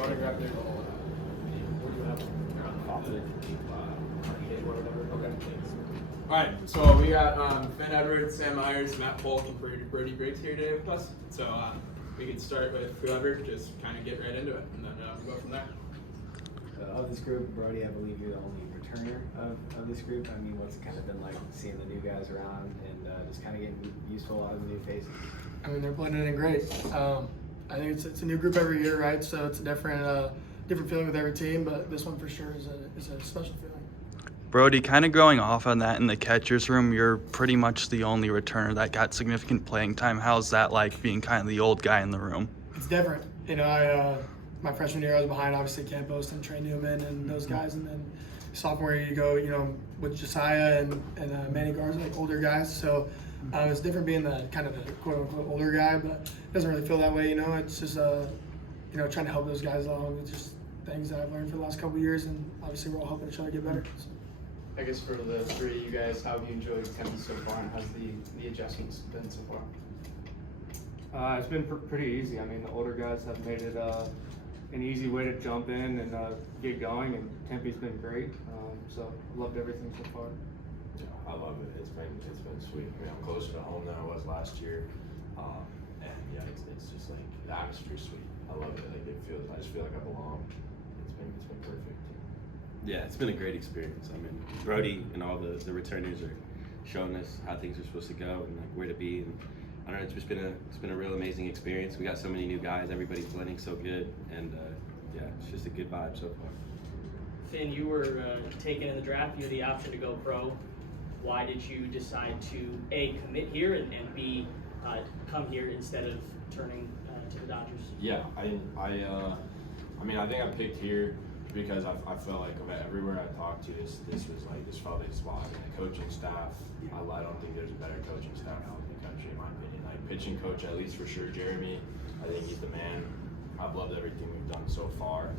you autograph there? Where do you have them? They're on the Father. Okay. All right, so we got Ben Edwards, Sam Myers, Matt Polk, and Brody Briggs here today with us. So we can start with whoever, just kind of get right into it, and then we'll go from there. Of this group, Brody, I believe you're the only returner of this group. I mean, what's it kind of been like seeing the new guys around and just kind of getting used to a lot of the new faces? I mean, they're blending in great. I think it's a new group every year, right? So it's a different feeling with every team, but this one for sure is a special feeling. Brody, kind of going off on that in the catcher's room, you're pretty much the only returner that got significant playing time. How's that like being kind of the old guy in the room? It's different. You know, my freshman year I was behind obviously Campos and Trey Newman and those guys, and then sophomore year you go, you know, with Josiah and Manny Garza, like older guys. So it's different being the kind of the quote unquote older guy, but it doesn't really feel that way. You know, it's just you know, trying to help those guys along with just things that I've learned for the last couple of years, and obviously we're all helping each other get better. So. I guess for the three of you guys, how have you enjoyed Tempe so far, and how's the adjustments been so far? It's been pretty easy. I mean, the older guys have made it an easy way to jump in and get going, and Tempe's been great. So I've loved everything so far. Yeah, I love it. It's been sweet. I mean, I'm closer to home than I was last year, and yeah, it's just like the atmosphere's sweet. I love it. Like I just feel like I belong. It's been perfect. Yeah, it's been a great experience. I mean, Brody and all the returners are showing us how things are supposed to go and like where to be. And I don't know, it's been a real amazing experience. We got so many new guys. Everybody's blending so good, and yeah, it's just a good vibe so far. Finn, you were taken in the draft. You had the option to go pro. Why did you decide to A, commit here, and B, come here instead of turning to the Dodgers? Yeah, I mean, I think I picked here because I felt like everywhere I talked to, this felt like a spot. I mean, the coaching staff, I don't think there's a better coaching staff out in the country, in my opinion. Like pitching coach, at least for sure, Jeremy. I think he's the man. I've loved everything we've done so far,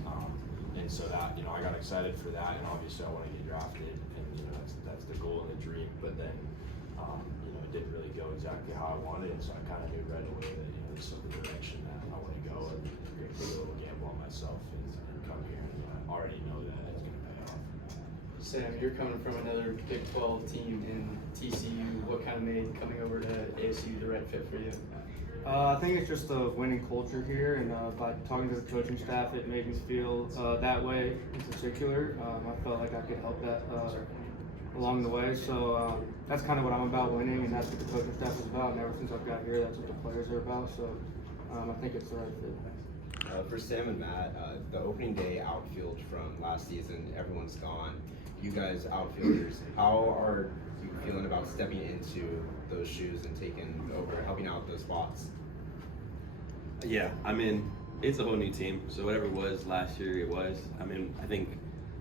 and so that, you know, I got excited for that, and obviously I want to get drafted, and you know that's the goal and the dream. But then, you know, it didn't really go exactly how I wanted, and so I kind of knew right away that, you know, this is the direction that I want to go, and take a little gamble on myself and come here. Already know that it's going to pay off. Sam, you're coming from another Big 12 team in TCU. What kind of made coming over to ASU the right fit for you? I think it's just the winning culture here, and by talking to the coaching staff, it made me feel that way in particular. I felt like I could help that along the way. So that's kind of what I'm about, winning, and that's what the coaching staff is about. And ever since I've got here, that's what the players are about. So I think it's the right fit. For Sam and Matt, the opening day outfield from last season, everyone's gone. You guys outfielders, how are you feeling about stepping into those shoes and taking over, helping out those spots? Yeah, I mean, it's a whole new team. So whatever it was last year, it was. I mean, I think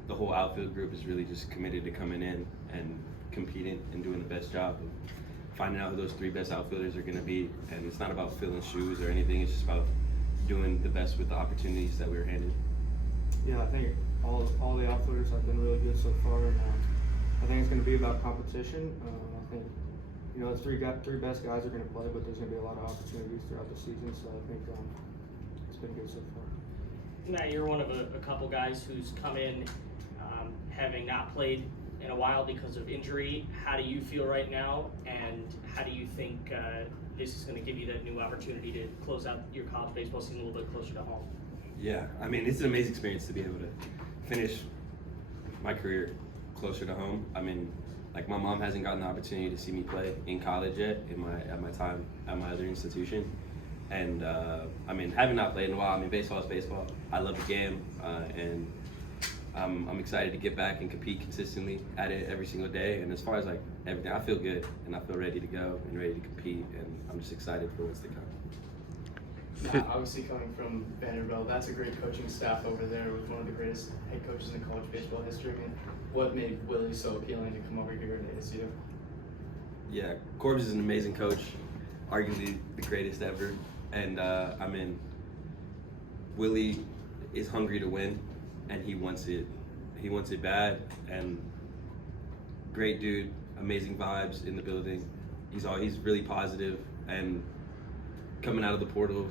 the whole outfield group is really just committed to coming in and competing and doing the best job of finding out who those three best outfielders are going to be. And it's not about filling shoes or anything. It's just about doing the best with the opportunities that we were handed. Yeah, I think all the outfielders have been really good so far, and I think it's going to be about competition. I think, you know, the three best guys are going to play, but there's going to be a lot of opportunities throughout the season, so I think it's been good so far. Matt, you're one of a couple guys who's come in having not played in a while because of injury. How do you feel right now, and how do you think this is going to give you that new opportunity to close out your college baseball season a little bit closer to home? Yeah, I mean, it's an amazing experience to be able to finish my career closer to home. I mean, like, my mom hasn't gotten the opportunity to see me play in college yet at my time at my other institution. And I mean, having not played in a while, I mean, baseball is baseball. I love the game, and I'm excited to get back and compete consistently at it every single day. And as far as like everything, I feel good and I feel ready to go and ready to compete, and I'm just excited for what's to come. Matt, obviously coming from Vanderbilt, that's a great coaching staff over there with one of the greatest head coaches in college baseball history. I mean, what made Willie so appealing to come over here at ASU? Yeah, Corbs is an amazing coach, arguably the greatest ever. And I mean, Willie is hungry to win, and he wants it. He wants it bad. And great dude, amazing vibes in the building. He's really positive, and coming out of the portal,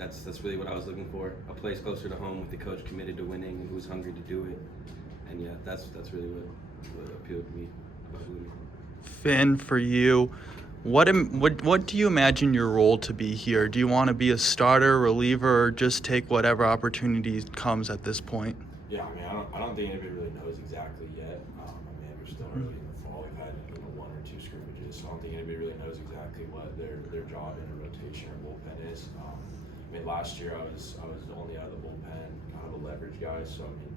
that's really what I was looking for. A place closer to home with the coach committed to winning and who's hungry to do it. And yeah, that's really what appealed to me about Blooming. Finn, for you, what do you imagine your role to be here? Do you want to be a starter, reliever, or just take whatever opportunity comes at this point? Yeah, I mean, I don't think anybody really knows exactly yet. I mean, we're still early in the fall. We've had 1 or 2 scrimmages, so I don't think anybody really knows exactly what their job in a rotation or bullpen is. I mean, last year I was only out of the bullpen, kind of a leverage guy, so I mean,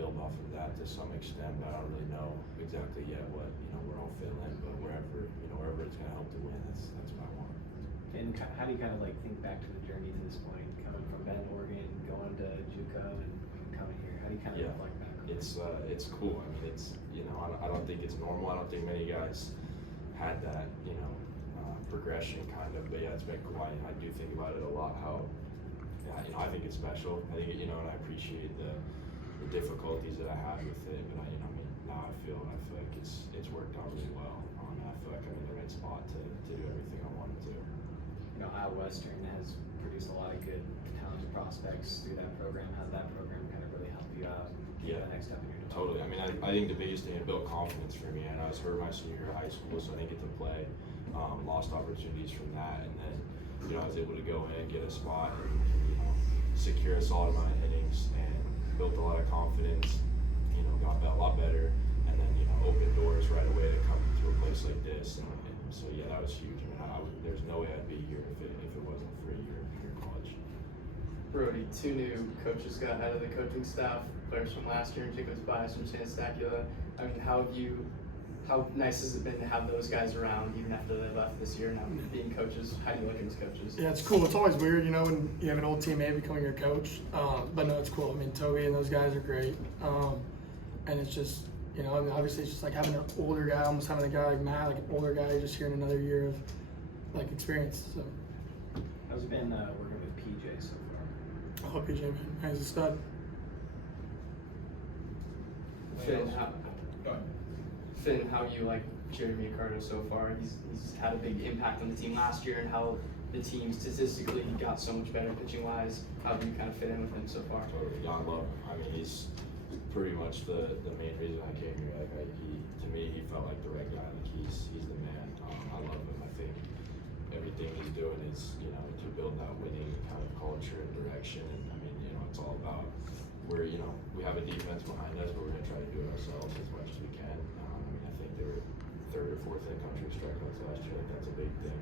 build off of that to some extent. But I don't really know exactly yet what we're all feeling, but wherever it's going to help to win, that's what I want. And how do you kind of like think back to the journey to this point, coming from Bend, Oregon, going to JUCO, and coming here? How do you kind of reflect back on It's cool. I mean, it's I don't think it's normal. I don't think many guys had that progression kind of. But yeah, it's been cool. I do think about it a lot. How I think it's special. I think and I appreciate the difficulties that I had with it. But I mean, now I feel like it's worked out really well. I feel like I'm in the right spot to do everything I wanted to. Iowa Western has produced a lot of good talented prospects through that program. How's that program kind of really helped you out? Yeah, the next step in your development? totally. I mean, I think the biggest thing, it built confidence for me. And I was hurt my senior year of high school, so I didn't get to play. Lost opportunities from that, and then I was able to go in and get a spot and secure a solid amount of innings and built a lot of confidence. Got a lot better, and then opened doors right away to come to a place like this. And so yeah, that was huge. I mean, there's no way I'd be here if it wasn't for a year in college. Brody, 2 new coaches got out of the coaching staff, players from last year, and Jacobs Bias from San Stacula. I mean, how nice has it been to have those guys around even after they left this year now being coaches? How do you look at as coaches? Yeah, it's cool. It's always weird, when you have an old teammate becoming your coach. But no, it's cool. I mean, Toby and those guys are great. And it's just, I mean, obviously it's just like having an older guy, almost having a guy like Matt, like an older guy, just hearing another year of like experience. So. How's it been working with PJ so far? Oh, PJ, man, he's a stud. Finn, how do you like Jeremy Accardo so far? He's had a big impact on the team last year, and how the team statistically got so much better pitching wise. How do you kind of fit in with him so far? Totally. I love him. I mean, he's pretty much the main reason I came here. To me, he felt like the right guy. Like he's the man. I love him. I think everything he's doing is to build that winning kind of culture and direction. And I mean, it's all about we have a defense behind us, but we're gonna try to do it ourselves as much as we can. I mean, I think they were 3rd or 4th in country strikeouts last year. Like that's a big thing.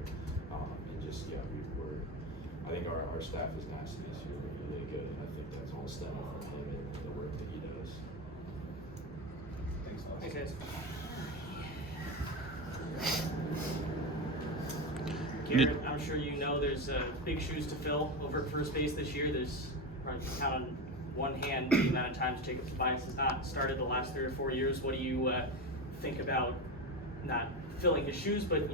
And just I think our staff is nasty this year. We're really good, and I think that's all stemming from him and the work that he does. Thanks a lot. Thanks, guys. Garrett, I'm sure there's big shoes to fill over at first base this year. There's probably count on one hand the amount of times Jacobs Bias has not started the last 3 or 4 years. What do you think about not filling his shoes, but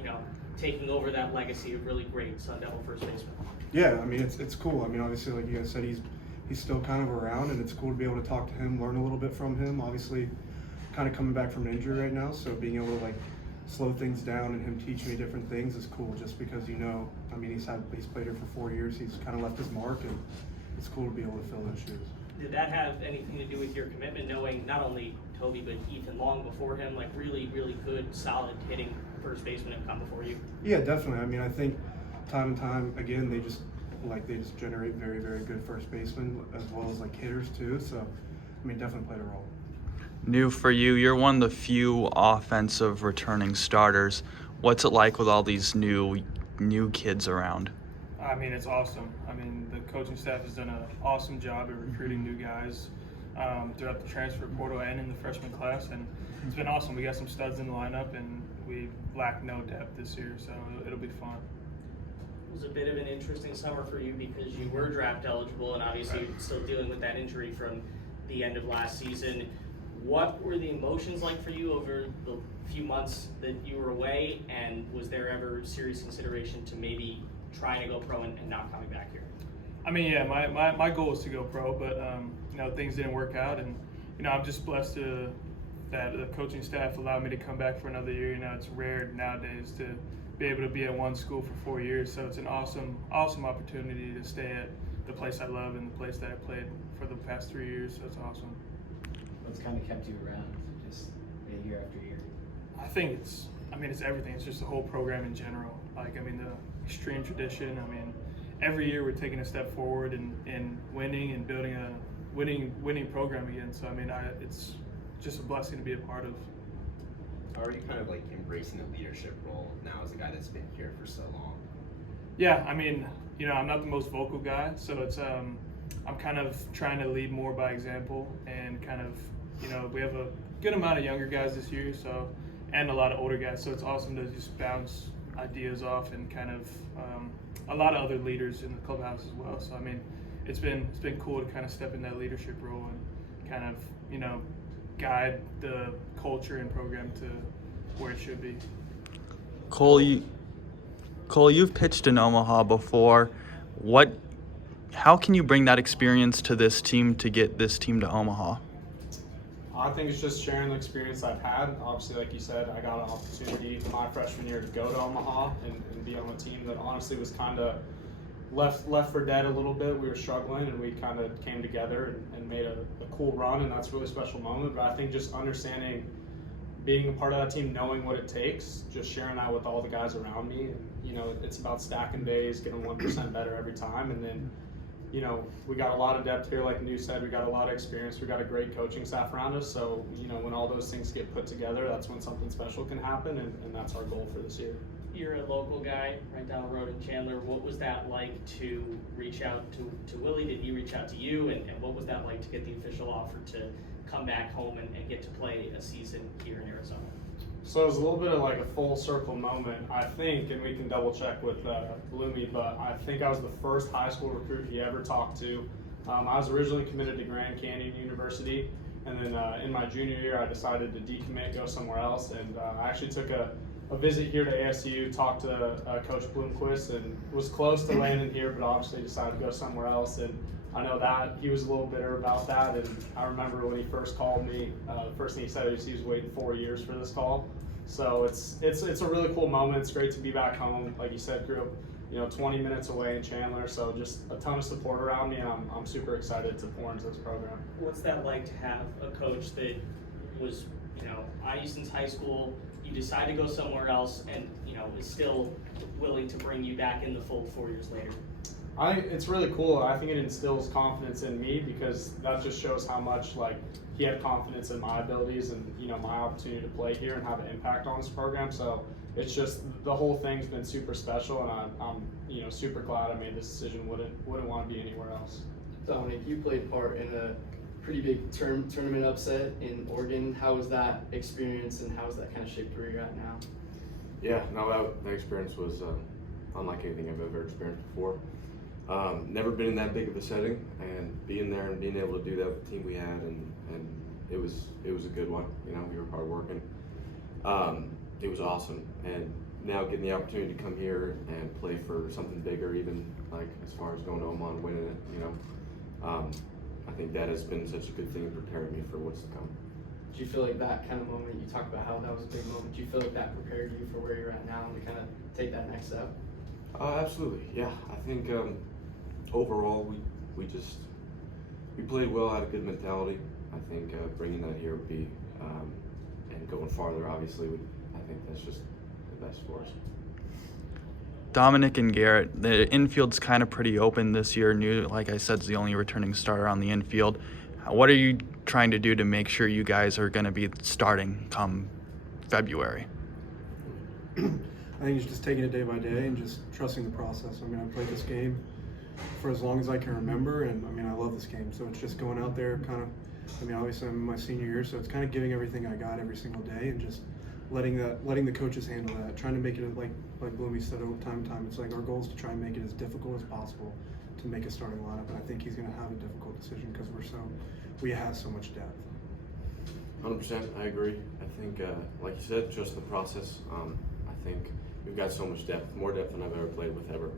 taking over that legacy of really great Sun Devil first baseman? Yeah, I mean it's cool. I mean, obviously, like you guys said, he's still kind of around, and it's cool to be able to talk to him, learn a little bit from him. Obviously, kind of coming back from an injury right now, so being able to slow things down and him teach me different things is cool. Just because I mean, he's played here for 4 years. He's kind of left his mark, and it's cool to be able to fill those shoes. Did that have anything to do with your commitment, knowing not only Toby but Ethan Long before him, like really, really good, solid hitting first baseman have come before you? Yeah, definitely. I mean, I think time and time again, they just generate very, very good first basemen as well as hitters too. So, I mean, definitely played a role. New for you, you're one of the few offensive returning starters. What's it like with all these new kids around? I mean, it's awesome. I mean, the coaching staff has done an awesome job at recruiting new guys throughout the transfer portal and in the freshman class, and it's been awesome. We got some studs in the lineup, and we lack no depth this year, so it'll be fun. It was a bit of an interesting summer for you because you were draft eligible, and obviously still dealing with that injury from the end of last season. What were the emotions like for you over the few months that you were away, and was there ever serious consideration to maybe trying to go pro and not coming back here? I mean, yeah, my goal was to go pro, but things didn't work out, and I'm just blessed that the coaching staff allowed me to come back for another year. It's rare nowadays to be able to be at one school for 4 years. So it's an awesome opportunity to stay at the place I love and the place that I played for the past 3 years. So it's awesome. What's kind of kept you around, just year after year? I think it's everything. It's just the whole program in general. Like, the extreme tradition. Every year we're taking a step forward in winning and building a winning program again. So, it's just a blessing to be a part of. How are you kind of like embracing the leadership role now as a guy that's been here for so long? Yeah, I'm not the most vocal guy, so it's I'm kind of trying to lead more by example, and kind of, we have a good amount of younger guys this year, so, and a lot of older guys, so it's awesome to just bounce ideas off, and kind of a lot of other leaders in the clubhouse as well. So it's been cool to kind of step in that leadership role and kind of guide the culture and program to where it should be. Kole, you've pitched in Omaha before. How can you bring that experience to this team to get this team to Omaha? I think it's just sharing the experience I've had. Obviously, like you said, I got an opportunity my freshman year to go to Omaha and be on a team that honestly was kind of left for dead a little bit. We were struggling, and we kind of came together and made a cool run, and that's a really special moment. But I think just understanding, being a part of that team, knowing what it takes, just sharing that with all the guys around me. And, it's about stacking days, getting 1% better every time, and then we got a lot of depth here, like New said. We got a lot of experience. We got a great coaching staff around us. So, when all those things get put together, that's when something special can happen, and that's our goal for this year. You're a local guy right down the road in Chandler. What was that like to reach out to Willie? Did he reach out to you? And what was that like to get the official offer to come back home and get to play a season here in Arizona? So it was a little bit of like a full circle moment, I think, and we can double check with Bloomy, but I think I was the first high school recruit he ever talked to. I was originally committed to Grand Canyon University, and then in my junior year I decided to decommit, go somewhere else, and I actually took a visit here to ASU, talked to Coach Bloomquist, and was close to landing here, but obviously decided to go somewhere else. And I know that he was a little bitter about that, and I remember when he first called me, the first thing he said was he was waiting 4 years for this call. So it's a really cool moment. It's great to be back home. Like you said, grew up 20 minutes away in Chandler, so just a ton of support around me, and I'm super excited to pour into this program. What's that like to have a coach that was Easton's high school, you decide to go somewhere else, and is still willing to bring you back in the fold 4 years later? It's really cool. I think it instills confidence in me, because that just shows how much he had confidence in my abilities and my opportunity to play here and have an impact on this program. So it's just, the whole thing's been super special, and I'm super glad I made this decision. Wouldn't want to be anywhere else. Dominic, you played part in a pretty big tournament upset in Oregon. How was that experience, and how has that kind of shaped where you're at now? Yeah, no, that experience was unlike anything I've ever experienced before. Never been in that big of a setting, and being there and being able to do that with the team we had, and it was a good one. We were hard working. It was awesome, and now getting the opportunity to come here and play for something bigger, even as far as going to Omaha and winning it, I think that has been such a good thing preparing me for what's to come. Do you feel like that kind of moment, you talked about how that was a big moment, do you feel like that prepared you for where you're at now and to kind of take that next step? Absolutely, yeah. I think overall we played well, had a good mentality. I think bringing that here would be, and going farther obviously, I think that's just the best for us. Dominic and Garrett, the infield's kind of pretty open this year. New, like I said, is the only returning starter on the infield. What are you trying to do to make sure you guys are going to be starting come February? I think it's just taking it day by day and just trusting the process. I played this game for as long as I can remember, and I love this game. So it's just going out there kind of, obviously I'm in my senior year, so it's kind of giving everything I got every single day, and just letting the coaches handle that, trying to make it, like Bloomy said over time and time, it's like our goal is to try and make it as difficult as possible to make a starting lineup, and I think he's going to have a difficult decision because we have so much depth. 100%, I agree. I think, like you said, just the process. I think we've got so much depth, more depth than I've ever played with ever,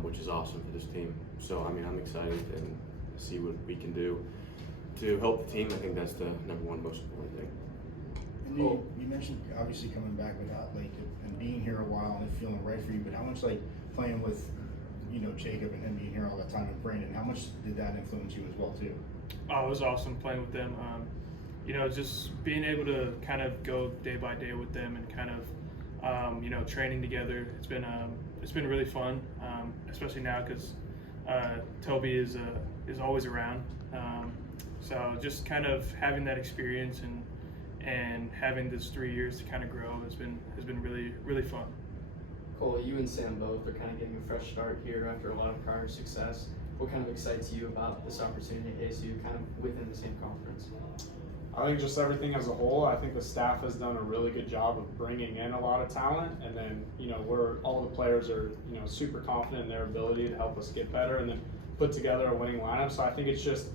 which is awesome for this team. So, I'm excited and see what we can do to help the team. I think that's the number one most important thing. You mentioned obviously coming back without and being here a while and it feeling right for you, but how much playing with Jacob and him being here all the time and Brandon, how much did that influence you as well too? Oh, it was awesome playing with them. Just being able to kind of go day by day with them and kind of training together. It's been really fun, especially now because Toby is always around. So just kind of having that experience and having this 3 years to kind of grow has been really fun. Kole, you and Sam both are kind of getting a fresh start here after a lot of prior success. What kind of excites you about this opportunity at ASU, kind of within the same conference? I think just everything as a whole, I think the staff has done a really good job of bringing in a lot of talent, and then all the players are super confident in their ability to help us get better and then put together a winning lineup. So I think it's just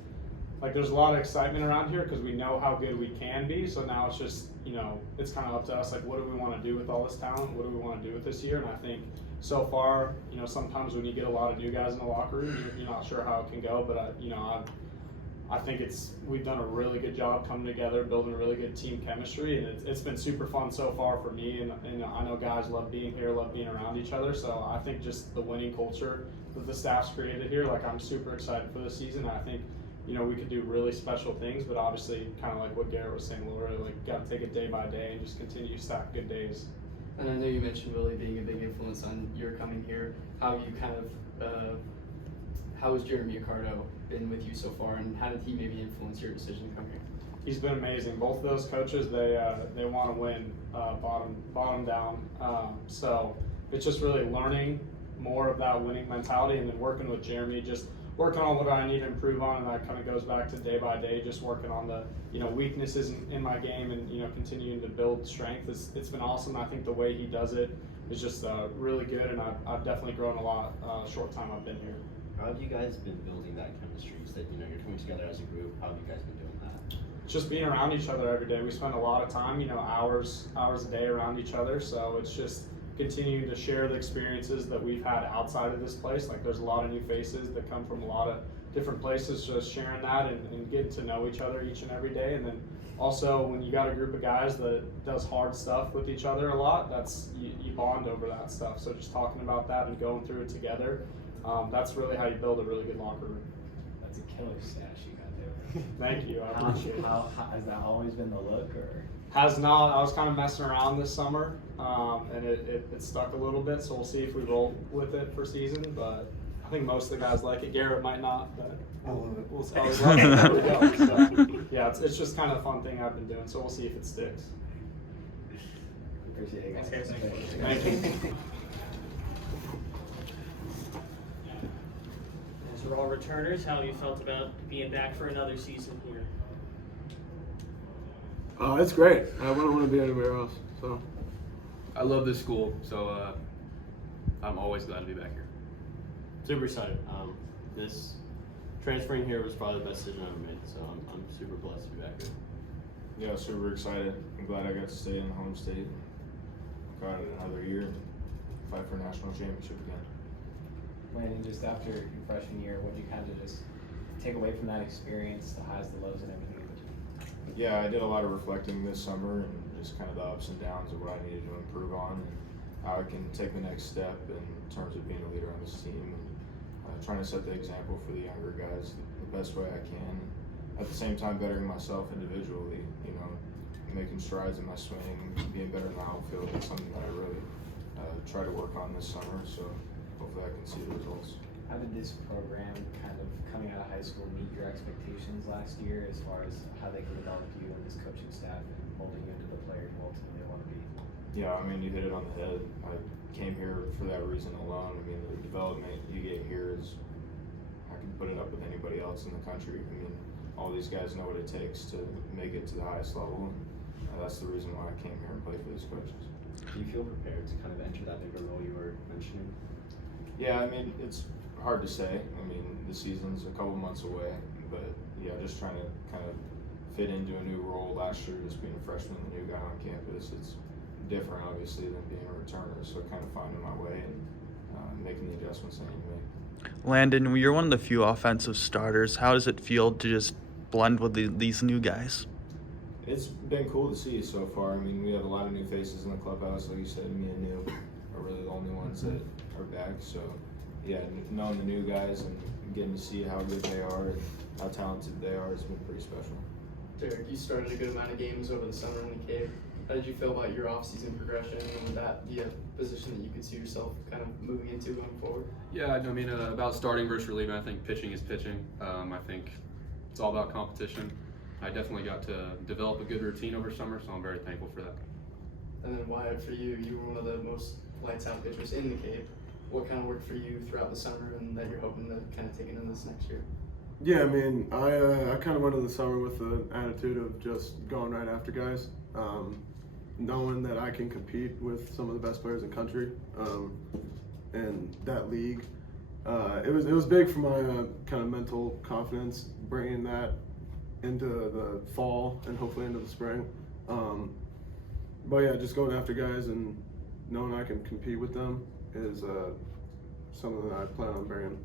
there's a lot of excitement around here because we know how good we can be. So now it's just it's kind of up to us, what do we want to do with all this talent? What do we want to do with this year? And I think so far, sometimes when you get a lot of new guys in the locker room, you're not sure how it can go, but I think we've done a really good job coming together, building a really good team chemistry, and it's been super fun so far for me. And I know guys love being here, love being around each other. So I think just the winning culture that the staff's created here, I'm super excited for this season. I think we could do really special things, but obviously, kind of like what Garrett was saying, Laura, got to take it day by day and just continue to stack good days. And I know you mentioned Willie being a big influence on your coming here. How has Jeremy Accardo been with you so far, and how did he maybe influence your decision to come here? He's been amazing. Both of those coaches, they want to win, bottom down. So it's just really learning more of that winning mentality, and then working with Jeremy, just working on what I need to improve on, and that kind of goes back to day by day, just working on the weaknesses in my game, and continuing to build strength. It's been awesome. I think the way he does it is just really good, and I've definitely grown a lot short time I've been here. How have you guys been building that chemistry? You said you're coming together as a group. How have you guys been doing that? Just being around each other every day. We spend a lot of time, hours a day around each other. So it's just continuing to share the experiences that we've had outside of this place. There's a lot of new faces that come from a lot of different places, just sharing that and getting to know each other each and every day. And then also when you got a group of guys that does hard stuff with each other a lot, you bond over that stuff. So just talking about that and going through it together, that's really how you build a really good locker room. That's a killer stash you got there. Thank you, I appreciate it. How has that always been the look, or? Has not. I was kind of messing around this summer, and it stuck a little bit, so we'll see if we roll with it for season, but I think most of the guys like it. Garrett might not, but we'll see. So, yeah, it's just kind of a fun thing I've been doing, so we'll see if it sticks. Appreciate it, guys. Thank you. As we're all returners, how have you felt about being back for another season here? Oh, it's great. I wouldn't want to be anywhere else. So, I love this school, so I'm always glad to be back here. Super excited. This transferring here was probably the best decision I ever made, so I'm super blessed to be back here. Yeah, super excited. I'm glad I got to stay in the home state. Got it another year and fight for a national championship again. Landon, just after your freshman year, what did you kind of just take away from that experience, the highs, the lows, and everything? Yeah, I did a lot of reflecting this summer and just kind of the ups and downs of what I needed to improve on and how I can take the next step in terms of being a leader on this team and trying to set the example for the younger guys the best way I can. At the same time, bettering myself individually, making strides in my swing, being better in the outfield. It's something that I really try to work on this summer, so hopefully I can see the results. How did this program, kind of coming out of high school, meet your expectations last year as far as how they can develop you and this coaching staff and molding you into the player you ultimately want to be? Yeah, I mean, you hit it on the head. I came here for that reason alone. I mean, the development you get here is, I can put it up with anybody else in the country. I mean, all these guys know what it takes to make it to the highest level. And that's the reason why I came here and played for these coaches. Do you feel prepared to kind of enter that bigger role you were mentioning? Yeah, I mean, it's hard to say. I mean, the season's a couple months away, but yeah, just trying to kind of fit into a new role. Last year, just being a freshman, the new guy on campus, it's different obviously than being a returner. So kind of finding my way and making the adjustments I need to make. Landon, you're one of the few offensive starters. How does it feel to just blend with these new guys? It's been cool to see so far. I mean, we have a lot of new faces in the clubhouse. Like you said, me and New are really the only ones that are back. So, yeah, knowing the new guys and getting to see how good they are and how talented they are has been pretty special. Derek, you started a good amount of games over the summer in the Cape. How did you feel about your off-season progression, and would that be a position that you could see yourself kind of moving into going forward? Yeah, I mean, about starting versus relieving, I think pitching is pitching. I think it's all about competition. I definitely got to develop a good routine over summer, so I'm very thankful for that. And then Wyatt, for you, you were one of the most lights-out pitchers in the Cape. What kind of worked for you throughout the summer, and that you're hoping to kind of take into this next year? Yeah, I mean, I kind of went into the summer with the attitude of just going right after guys, knowing that I can compete with some of the best players in the country, and that league. It was big for my kind of mental confidence, bringing that into the fall and hopefully into the spring. But yeah, just going after guys and knowing I can compete with them is something that I plan on bringing.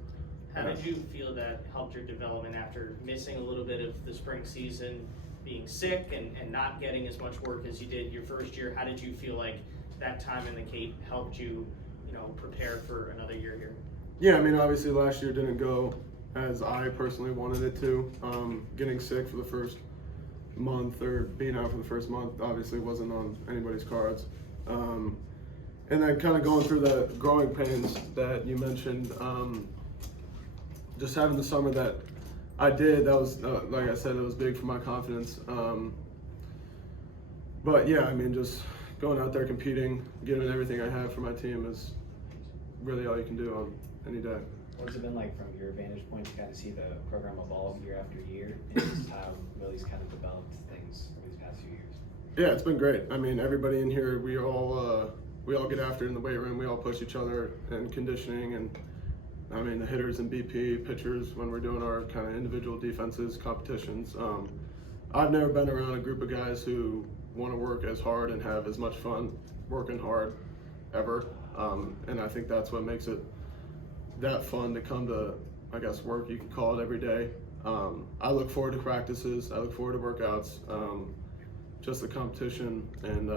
How did you feel that helped your development after missing a little bit of the spring season, being sick and not getting as much work as you did your first year? How did you feel like that time in the Cape helped you, prepare for another year here? Yeah, I mean, obviously last year didn't go as I personally wanted it to. Getting sick for the first month or being out for the first month obviously wasn't on anybody's cards. And then kind of going through the growing pains that you mentioned, just having the summer that I did, that was, like I said, it was big for my confidence. But yeah, I mean, just going out there competing, giving everything I have for my team is really all you can do on any day. What's it been like from your vantage point to kind of see the program evolve year after year, and just how Willie's kind of developed things over these past few years? Yeah, it's been great. I mean, everybody in here, we all get after it in the weight room. We all push each other in conditioning, and I mean, the hitters and BP, pitchers, when we're doing our kind of individual defenses, competitions. I've never been around a group of guys who want to work as hard and have as much fun working hard ever. And I think that's what makes it that fun to come to, I guess, work, you can call it, every day. I look forward to practices. I look forward to workouts, just the competition, and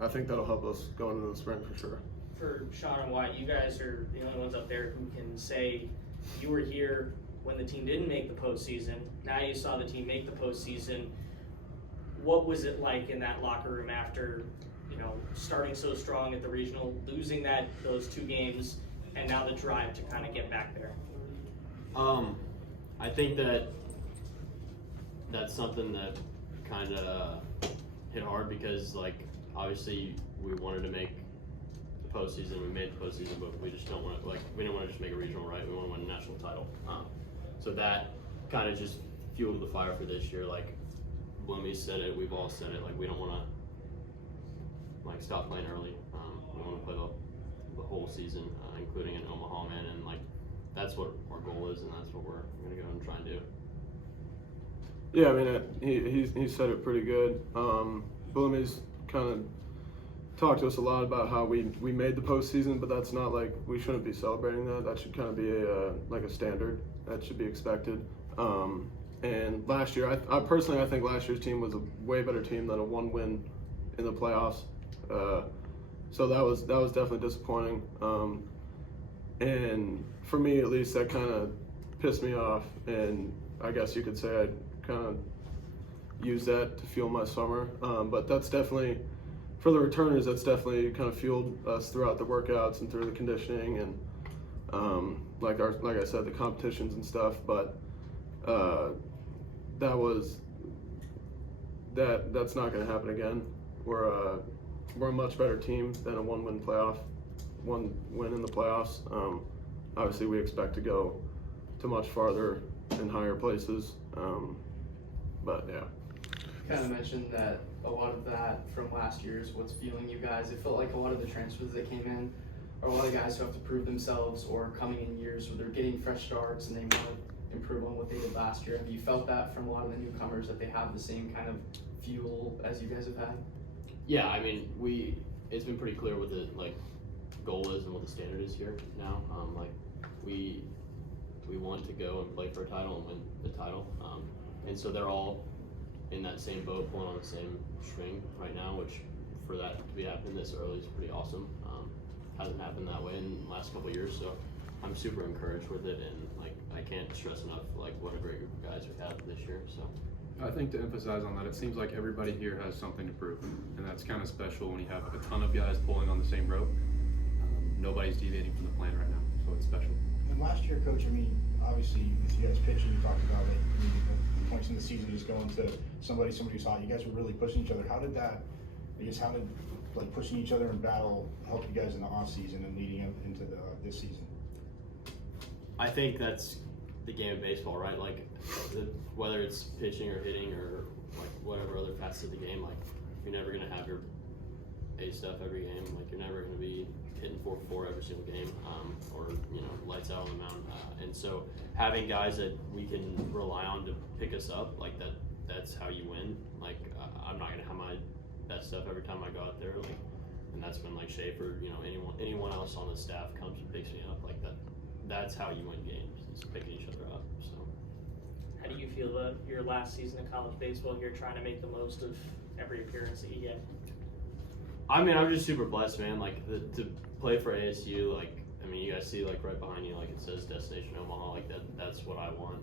I think that'll help us going into the spring for sure. For Sean and Wyatt, you guys are the only ones up there who can say you were here when the team didn't make the postseason. Now you saw the team make the postseason. What was it like in that locker room after, starting so strong at the regional, losing those 2 games, and now the drive to kind of get back there? I think that's something that kind of hit hard because, obviously we wanted to make the postseason. We made the postseason, but we just don't want to, we don't want to just make a regional, right? We want to win a national title. So that kind of just fueled the fire for this year. Bloomy said it, we've all said it. We don't want to stop playing early. We want to play the whole season, including in Omaha, man, and that's what our goal is, and that's what we're gonna go and try and do. Yeah, I mean, he said it pretty good. Bloomy's kind of talked to us a lot about how we made the postseason, but that's not we shouldn't be celebrating that. That should kind of be a standard that should be expected. And last year, I personally think last year's team was a way better team than a 1 win in the playoffs. So that was definitely disappointing. And for me, at least, that kind of pissed me off. And I guess you could say I kind of used that to fuel my summer. But that's definitely, for the returners, that's definitely kind of fueled us throughout the workouts and through the conditioning and like I said, the competitions and stuff. But that's not going to happen again. We're a much better team than a 1 win in the playoffs. Obviously, we expect to go to much farther and higher places. But yeah. Kind of mentioned that a lot of that from last year is what's fueling you guys. It felt like a lot of the transfers that came in are a lot of guys who have to prove themselves or coming in years where they're getting fresh starts and they want to improve on what they did last year. Have you felt that from a lot of the newcomers, that they have the same kind of fuel as you guys have had? Yeah, I mean, it's been pretty clear what the goal is and what the standard is here now. We want to go and play for a title and win the title, and so they're all in that same boat, pulling on the same string right now, which for that to be happening this early is pretty awesome. Hasn't happened that way in the last couple of years, so I'm super encouraged with it, and like I can't stress enough like what a great group of guys we have this year. So I think to emphasize on that, it seems like everybody here has something to prove, and that's kind of special when you have a ton of guys pulling on the same rope. Nobody's deviating from the plan right now, so it's special. And last year, Coach, I mean, obviously, with you guys pitching, you talked about like the points in the season just going to somebody who's hot. You guys were really pushing each other. How did that? I guess how did like pushing each other in battle help you guys in the off season and leading up into this season? I think that's the game of baseball, right? Like whether it's pitching or hitting or like whatever other facets of the game, like you're never gonna have your A stuff every game. Like you're never gonna be hitting 4-4 every single game, or lights out on the mound. And so having guys that we can rely on to pick us up, like that's how you win. Like I'm not gonna have my best stuff every time I go out there, like, and that's when like Schaefer, anyone else on the staff comes and picks me up, like that. That's how you win games, is picking each other up. So, how do you feel about your last season of college baseball here, trying to make the most of every appearance that you get? I mean, I'm just super blessed, man. Like to play for ASU, like I mean, you guys see like right behind you, like it says Destination Omaha, like that's what I want.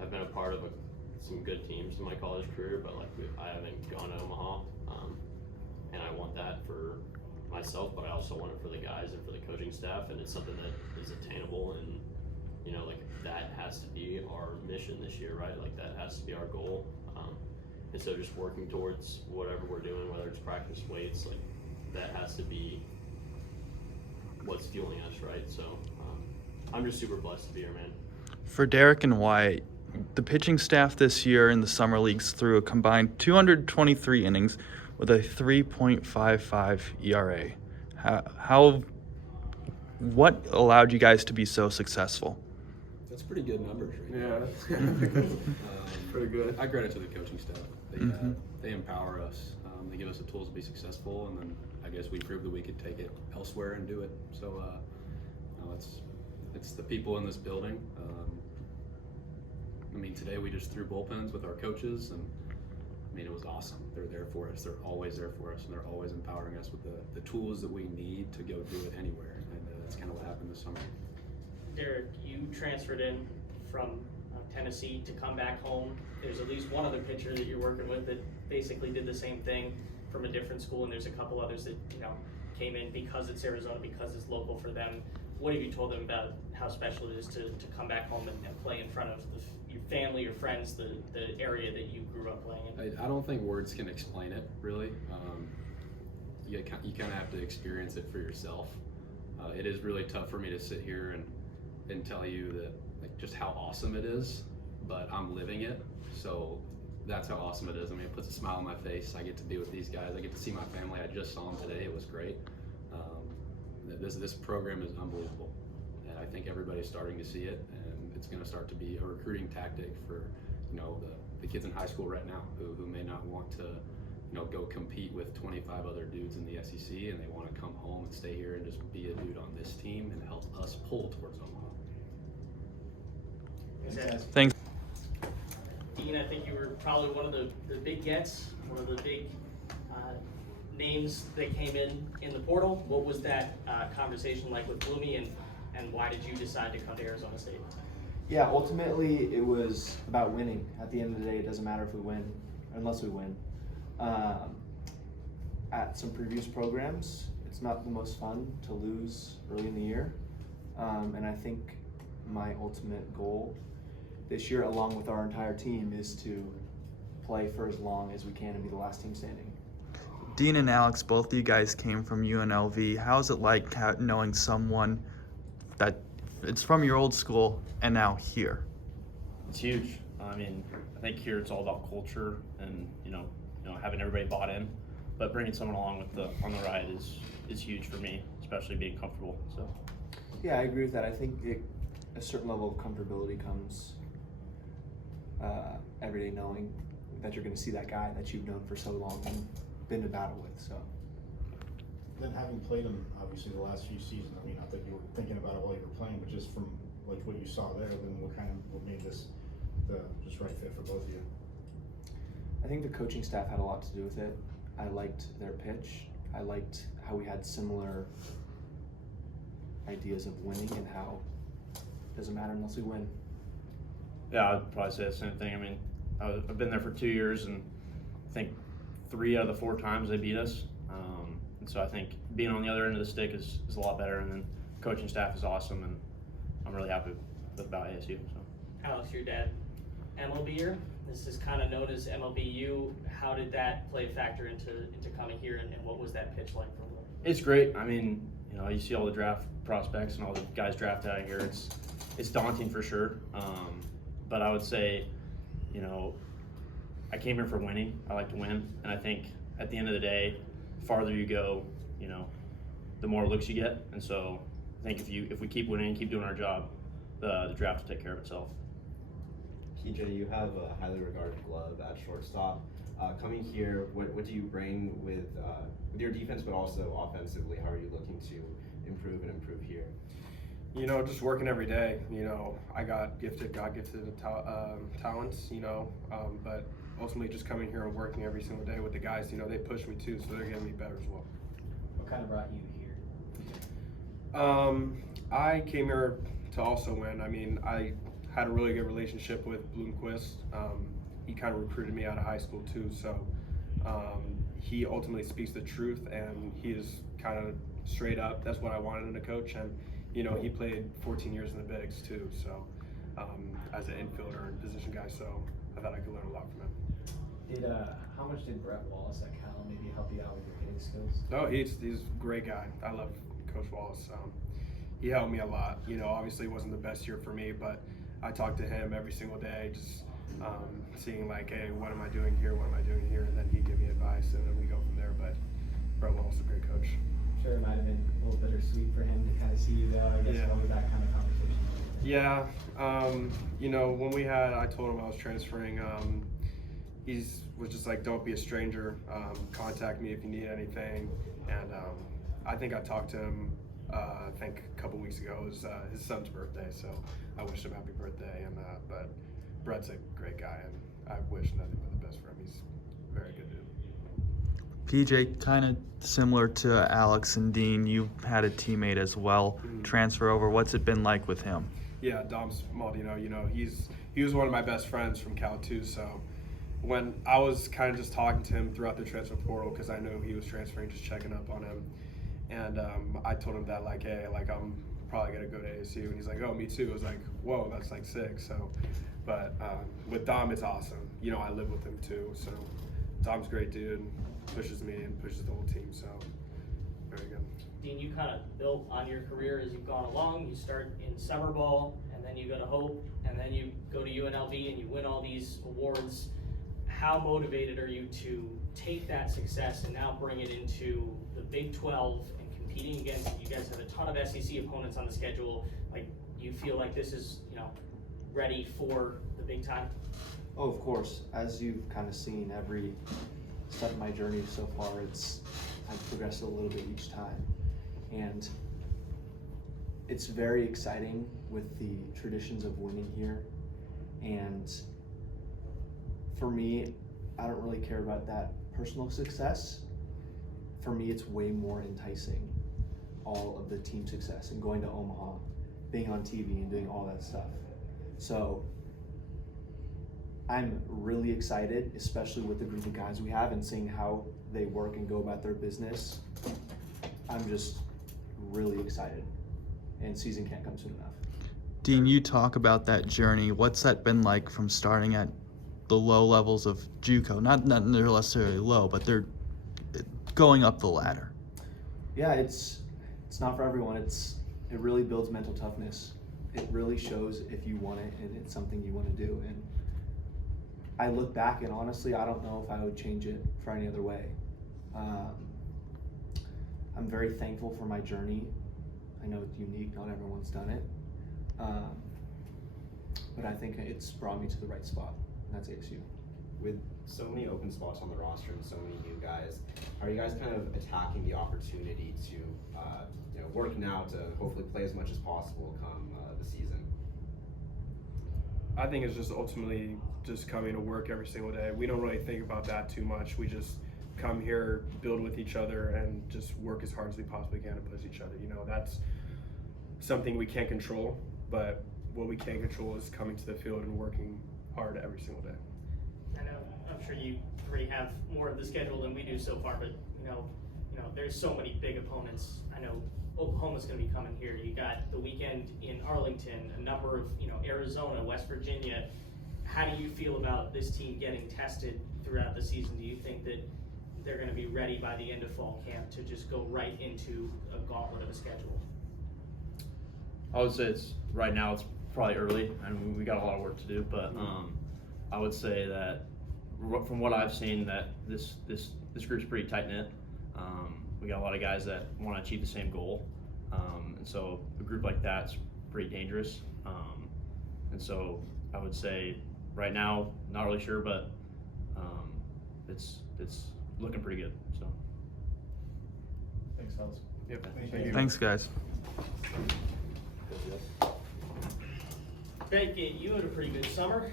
I've been a part of some good teams in my college career, but like I haven't gone to Omaha, and I want that for myself, but I also want it for the guys and for the coaching staff, and it's something that is attainable, and like that has to be our mission this year, right? Like that has to be our goal, and so just working towards whatever we're doing, whether it's practice, weights, like that has to be what's fueling us, right? So I'm just super blessed to be here, man. For Derek and Wyatt, the pitching staff this year in the summer leagues threw a combined 223 innings with a 3.55 ERA. What allowed you guys to be so successful? That's pretty good numbers, right? Yeah, pretty good. I credit to the coaching staff. They empower us. They give us the tools to be successful, and then I guess we proved that we could take it elsewhere and do it. So, it's the people in this building. I mean, today we just threw bullpens with our coaches, and I mean, it was awesome. They're there for us. They're always there for us, and they're always empowering us with the tools that we need to go do it anywhere. And that's kind of what happened this summer. Derek, you transferred in from Tennessee to come back home. There's at least one other pitcher that you're working with that basically did the same thing from a different school, and there's a couple others that came in because it's Arizona, because it's local for them. What have you told them about how special it is to come back home and play in front of your family, your friends, the area that you grew up playing in? I don't think words can explain it, really. You kind of have to experience it for yourself. It is really tough for me to sit here and tell you that just how awesome it is, but I'm living it, so that's how awesome it is. I mean, it puts a smile on my face. I get to be with these guys. I get to see my family. I just saw them today. It was great. This program is unbelievable, and I think everybody's starting to see it, and it's going to start to be a recruiting tactic for the kids in high school right now who may not want to go compete with 25 other dudes in the SEC, and they want to come home and stay here and just be a dude on this team and help us pull towards Omaha. Thanks. Dean, I think you were probably one of the big gets, one of the big names that came in the portal. What was that conversation like with Bloomy, and why did you decide to come to Arizona State? Yeah, ultimately it was about winning. At the end of the day, it doesn't matter if we win, unless we win. At some previous programs, it's not the most fun to lose early in the year. And I think my ultimate goal this year, along with our entire team, is to play for as long as we can and be the last team standing. Dean and Alex, both of you guys came from UNLV. How's it like knowing someone that it's from your old school and now here? It's huge. I mean, I think here it's all about culture and having everybody bought in, but bringing someone along on the ride is huge for me, especially being comfortable. So yeah, I agree with that. I think a certain level of comfortability comes every day, knowing that you're going to see that guy that you've known for so long and been to battle with. So then, having played him obviously the last few seasons, I mean, not that you were thinking about it while you were playing, but just from what you saw there, then what made this the just right fit for both of you? I think the coaching staff had a lot to do with it. I liked their pitch. I liked how we had similar ideas of winning and how it doesn't matter unless we win. Yeah, I'd probably say the same thing. I mean, I've been there for 2 years, and I think 3 out of the 4 times they beat us. And so I think being on the other end of the stick is a lot better, and then coaching staff is awesome, and I'm really happy about ASU. So. Alex, your dad, MLBer. This is kind of known as MLBU. How did that play a factor into coming here, and what was that pitch like for him? It's great. I mean, you know, you see all the draft prospects and all the guys drafted out of here. It's daunting for sure. But I would say, you know, I came here for winning. I like to win, and I think at the end of the day, the farther you go, you know, the more looks you get. And so I think if we keep winning, keep doing our job, the draft will take care of itself. PJ, you have a highly regarded glove at shortstop. Coming here, what do you bring with your defense, but also offensively? How are you looking to improve here? You know, just working every day. You know, I got God-gifted talents, you know, but ultimately just coming here and working every single day with the guys, you know, they push me too, so they're getting me better as well. What kind of brought you here? I came here to also win. I mean, I had a really good relationship with Bloomquist. He kind of recruited me out of high school too, so he ultimately speaks the truth, and he is kind of straight up. That's what I wanted in a coach, and you know, he played 14 years in the bigs too, so as an infielder and position guy, so I thought I could learn a lot from him. How much did Brett Wallace at Cal maybe help you out with your hitting skills? No, he's a great guy. I love Coach Wallace. He helped me a lot. You know, obviously it wasn't the best year for me, but I talked to him every single day, just seeing like, hey, what am I doing here? What am I doing here? And then he'd give me advice, and then we go from there. But Brett Wallace is a great coach. I'm sure it might have been a little bittersweet for him to kind of see you go. I guess what was that kind of conversation? Yeah, you know, when I told him I was transferring, he was just like, don't be a stranger, contact me if you need anything. And I think I talked to him, I think a couple weeks ago. It was his son's birthday, so I wished him happy birthday. And but Brett's a great guy, and I wish nothing but the best for him. He's a very good dude. PJ, kind of similar to Alex and Dean, you had a teammate as well transfer over. What's it been like with him? Yeah, Dom Smaldino, you know, he was one of my best friends from Cal too, so when I was kind of just talking to him throughout the transfer portal, because I knew he was transferring, just checking up on him, and I told him that, like, hey, like, I'm probably going to go to ASU, and he's like, oh, me too. I was like, whoa, that's like sick. So, but with Dom, it's awesome. You know, I live with him too, so Dom's a great dude, pushes me and pushes the whole team, so very good. Dean, you kind of built on your career as you've gone along. You start in summer ball, and then you go to Hope, and then you go to UNLV, and you win all these awards. How motivated are you to take that success and now bring it into the Big 12 and competing against, you guys have a ton of SEC opponents on the schedule. Like, you feel like this is, you know, ready for the big time? Oh, of course. As you've kind of seen every step of my journey so far, I've progressed a little bit each time. And it's very exciting with the traditions of winning here. And for me, I don't really care about that personal success. For me, it's way more enticing, all of the team success and going to Omaha, being on TV and doing all that stuff. So I'm really excited, especially with the group of guys we have and seeing how they work and go about their business. I'm just really excited, and season can't come soon enough. Dean, you talk about that journey. What's that been like from starting at the low levels of JUCO? Not necessarily low, but they're going up the ladder. Yeah, it's not for everyone. It really builds mental toughness. It really shows if you want it and it's something you want to do. And I look back and honestly, I don't know if I would change it for any other way. I'm very thankful for my journey. I know it's unique, not everyone's done it. But I think it's brought me to the right spot, and that's ASU. With so many open spots on the roster and so many new guys, are you guys kind of attacking the opportunity to work now to hopefully play as much as possible come the season? I think it's just ultimately just coming to work every single day. We don't really think about that too much. We just come here, build with each other, and just work as hard as we possibly can to push each other. You know, that's something we can't control, but what we can control is coming to the field and working hard every single day. I know, I'm sure you three have more of the schedule than we do so far, but you know, there's so many big opponents. I know Oklahoma's going to be coming here. You got the weekend in Arlington, a number of, Arizona, West Virginia. How do you feel about this team getting tested throughout the season? Do you think that they're going to be ready by the end of fall camp to just go right into a gauntlet of a schedule? I would say right now it's probably early, and we got a lot of work to do. But I would say that from what I've seen, that this group's pretty tight knit. We got a lot of guys that want to achieve the same goal, and so a group like that's pretty dangerous. And so I would say right now, not really sure, but it's looking pretty good. So Thanks, fellas. Yep. Thank you. Thanks, guys. Beckett, you had a pretty good summer.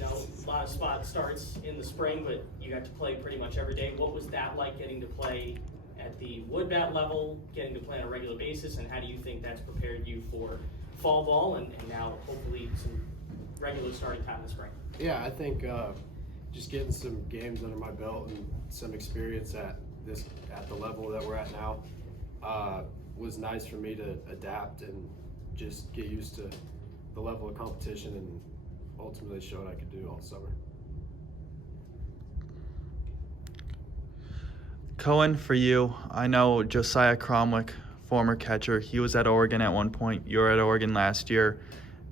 A lot of spot starts in the spring, but you got to play pretty much every day. What was that like, getting to play at the wood bat level, getting to play on a regular basis, and how do you think that's prepared you for fall ball and now hopefully some regular starting time in the spring? Yeah, I think just getting some games under my belt and some experience at the level that we're at now was nice for me to adapt and just get used to the level of competition and ultimately show what I could do all summer. Coen, for you, I know Josiah Cromwick, former catcher, he was at Oregon at one point. You were at Oregon last year.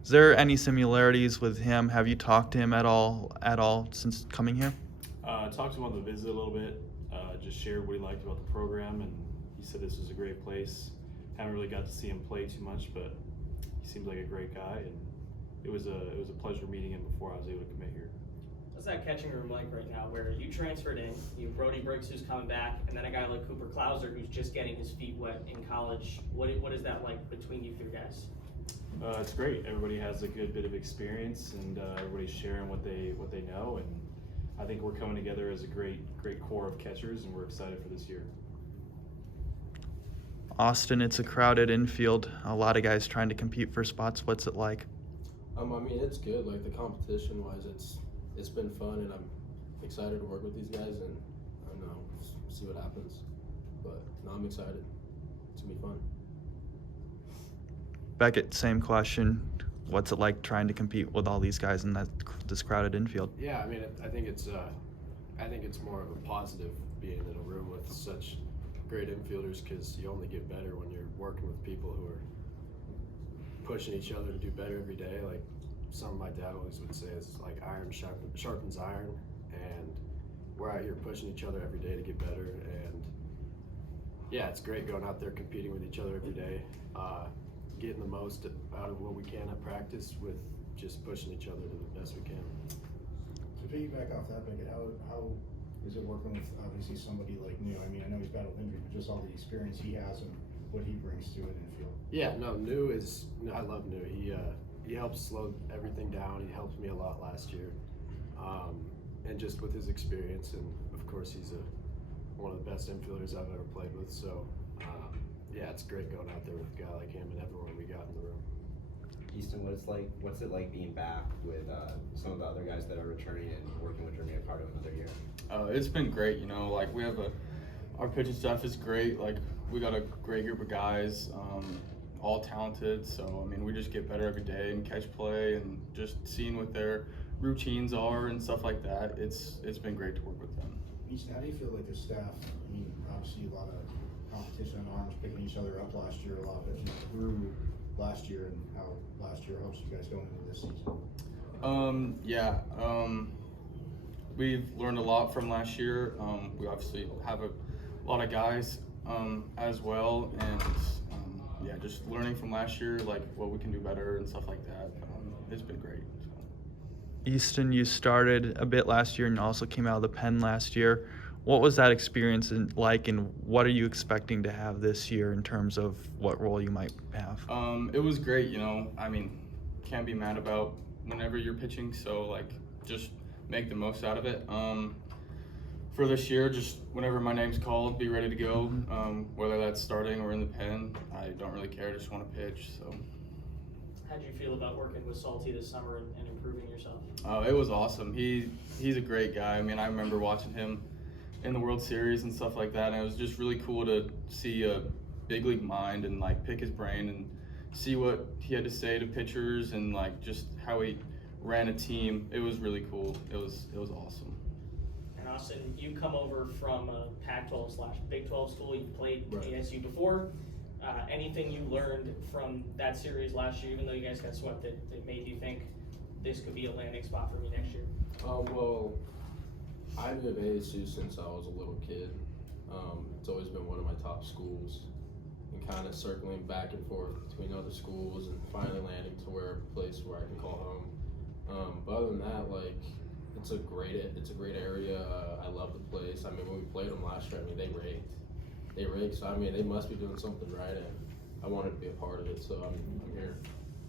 Is there any similarities with him? Have you talked to him at all since coming here? Talked to him on the visit a little bit, just shared what he liked about the program, and he said this was a great place. Haven't really got to see him play too much, but he seems like a great guy, and it was a pleasure meeting him before I was able to commit here. What's that catching room like right now, where you transferred in, you have Brody Briggs who's coming back, and then a guy like Cooper Klauser who's just getting his feet wet in college? What is that like between you three guys? It's great. Everybody has a good bit of experience, and everybody's sharing what they know, and I think we're coming together as a great core of catchers, and we're excited for this year. Austen, it's a crowded infield. A lot of guys trying to compete for spots. What's it like? I mean, it's good. Like, the competition-wise, it's been fun, and I'm excited to work with these guys, and I don't know, see what happens. But no, I'm excited. It's gonna be fun. Beckett, same question. What's it like trying to compete with all these guys in this crowded infield? Yeah, I mean, I think it's more of a positive being in a room with such great infielders, because you only get better when you're working with people who are pushing each other to do better every day. Like something my dad always would say is like iron sharpens iron, and we're out here pushing each other every day to get better. And yeah, it's great going out there competing with each other every day, getting the most out of what we can at practice with just pushing each other to the best we can. To piggyback off that, Beckett, how is it working with obviously somebody like New? I mean, I know he's battled injury, but just all the experience he has and what he brings to an infield. Yeah, no, I love New. He helps slow everything down. He helped me a lot last year, and just with his experience, and of course he's one of the best infielders I've ever played with. So yeah, it's great going out there with a guy like him and everyone we got in the room. Easton, what's it like being back with some of the other guys that are returning and working with Jeremy Ricardo another year? It's been great, like we have our pitching staff is great. Like we got a great group of guys, all talented. So I mean, we just get better every day and catch play and just seeing what their routines are and stuff like that. It's been great to work with them. Easton, how do you feel like the staff? I mean, obviously a lot of competition and arms picking each other up last year. A lot of pitching grew last year, and how last year helps you guys going into this season. We've learned a lot from last year. We obviously have a lot of guys as well, and just learning from last year, like what we can do better and stuff like that. It's been great. Easton, you started a bit last year and also came out of the pen last year. What was that experience like, and what are you expecting to have this year in terms of what role you might have? It was great, I mean, can't be mad about whenever you're pitching. So like, just make the most out of it. For this year, just whenever my name's called, be ready to go. Whether that's starting or in the pen, I don't really care. I just want to pitch. So. How'd you feel about working with Salty this summer and improving yourself? Oh, it was awesome. He's a great guy. I mean, I remember watching him in the World Series and stuff like that, and it was just really cool to see a big league mind and like pick his brain and see what he had to say to pitchers and like just how he ran a team. It was really cool. It was awesome. And Austen, you come over from a Pac-12/Big 12 school. You played ASU before. Anything you learned from that series last year, even though you guys got swept, that made you think this could be a landing spot for me next year? Well, I knew of ASU since I was a little kid. It's always been one of my top schools, and kind of circling back and forth between other schools and finally landing to where a place where I can call home. But other than that, like, it's a great area. I love the place. I mean, when we played them last year, I mean, they raked, so I mean, they must be doing something right, and I wanted to be a part of it, so I'm here.